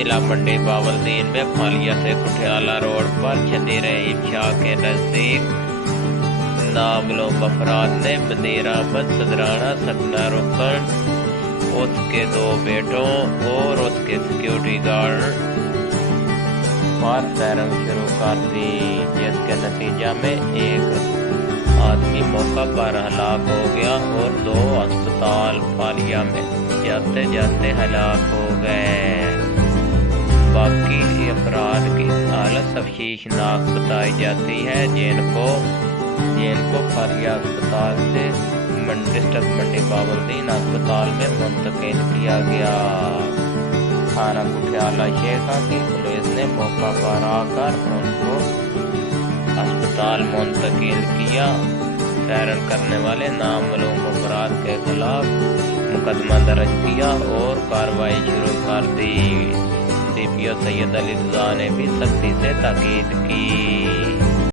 जिला मंडी बावलदीन में फालिया से कुठियाला रोड पर छदीर शाह के नजदीक नामलूम अफराद ने मदीरा अहमद सदराना सकना रुकन, उसके 2 बेटों और उसके सिक्योरिटी गार्ड पर फायरिंग शुरू कर दी, जिसके नतीजा में एक आदमी मौका पर हलाक हो गया और 2 अस्पताल फालिया में जाते जाते हलाक हो गए। बाकी अफराद की हालत तफ्तीशनाक बताई जाती है, जिनको फालिया अस्पताल से डिस्ट्रिक्ट मंडी बावलदीन अस्पताल में मुंतकिल किया गया। थाना कुठियाला शेखा की पुलिस ने मौका पर आकर उनको अस्पताल मुंतकिल किया। फायरिंग करने वाले नामालूम अफराद के खिलाफ मुकदमा दर्ज किया और कार्रवाई शुरू कर दी। DPO सैयद अली रज़ा ने भी सख्ती से ताकीद की।